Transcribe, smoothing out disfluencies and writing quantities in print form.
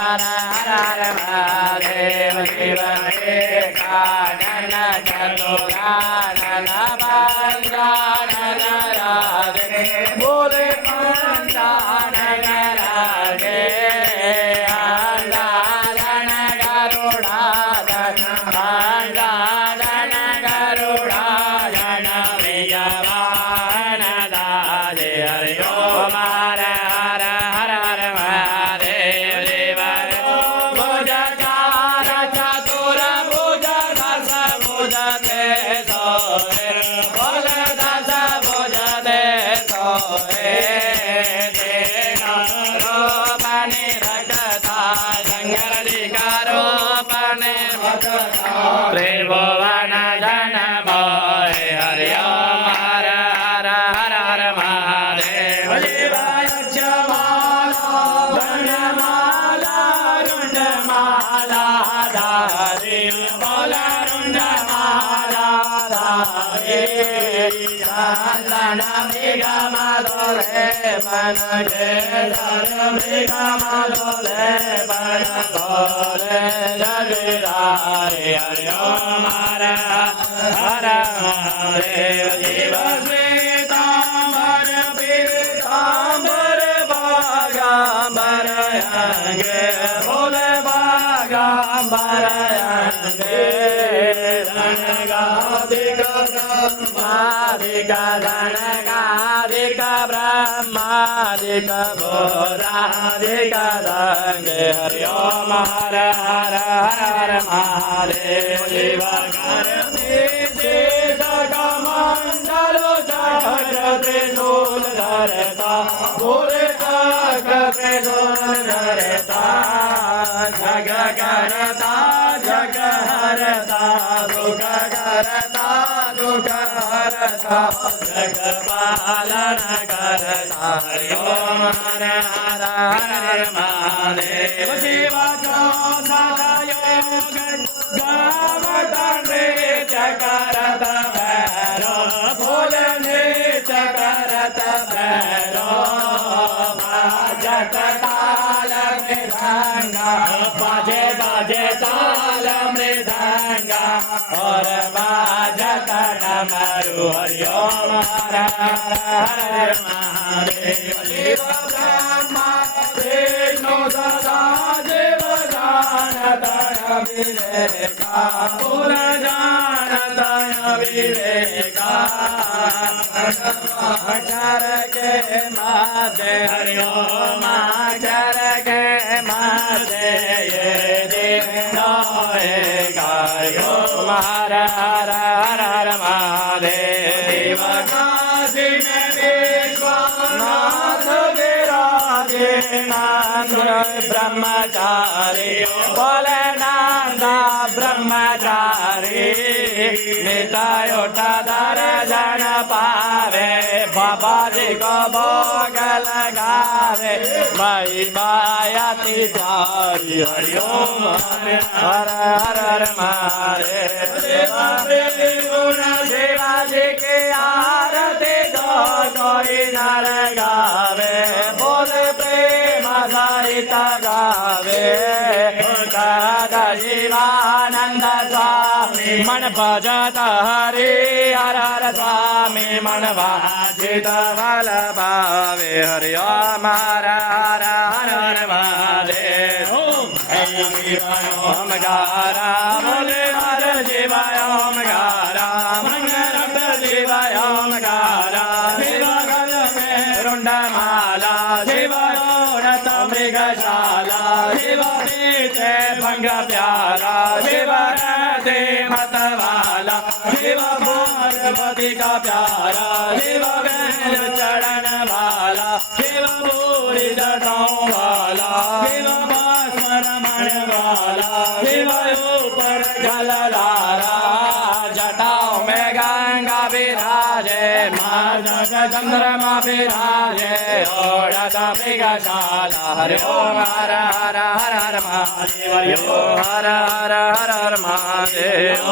हर हर महादेव शिव एकानन चतुरानन पंचानन राधे बोले पंचानन राधे अंगाधन गरुड़ाधन अंगाधन गरुड़ाधन विजयवाहन दादे हरि ओम हर हर हर हर महादेव शिव भुज चार चतुर भुज दस भुज ते सोहे बोल दस भुज ते सोहे रोपणे रखता शंकर रोपणे त्रिभुवन जन मोहे हरि ओम हर हर हर हर महादेव शिवाय क्षमाला वनमाला रुंडमाला धारी बोल रुंडमाला धारी चंदन मृगमदोले बन के धर मृगमदोले बन भोले जगदारे हरि ओम हर हर महादेव शिव श्वेतांबर पीतांबर बागांबर अंगे भोले बागांबर अंगे रणगाधिक ब्रह्माधिक धनगाधिक ब्रह्माधिक भोराधिक दंगे हरि ओम हर हर हर महादेव शिव मंडलो चक्र त्रिशूल धरता भोले चक्र त्रिशूल धरता जग करता जग हरता दुख करता दुख हरता जग पालन करता हरि ओम हर हर हर महादेव शिव योग गावता नृत्य करत भैरो फूल नृत्य करत भैरो बाजत ताल मृदंगा बाजे बाजे ताल मृदंगा और बाजत डमरू हरि ओम हर हर महादेव शिव ब्रह्मा विष्णु सदा देव जानत विवेका पुर जानत विवेका अक्षर के माते हरि ओम अक्षर के माते ये दिनो हरि ओम हर हर हर हर महादेव काशी में विश्वनाथ विराजे नाथ ब्रह्मचारी बोले नाना ब्रह्मचारी निताय उठा दर्शन पावे बाबा जी को भोग लगावे भाई मायाती प्यारी हरि ओम हर हर हर महादेव शिवाजी की आरती जो कोई नर गावे बोले प्रेम सहित गावे दादा शिवानंद स्वामी मन भजत हरि हर हर स्वामी मन वाचित बल भावे हरि ओम हर हर हर हर महादेव ओम गारा बोले हर शिवाय ओम गारा मंगल शिवाय ओम गारा शिवगल में रुंडमाला शिवोरत मृगशाला शिव पीछे भंग प्याला शिव रहते मतवाला शिव पार्वती का प्यारा शिव बैल चढ़न वाला शिव पूरी जटाओं वाला शिव रमण वाला शिव ऊपर जलधारा जटाओं में गंगा विराजे माधव चंद्रमा विराजे ओढ़त मृगशाला हरि ओम हर हर हर हर महादेव हरि ओम हर हर हर हर महादेव।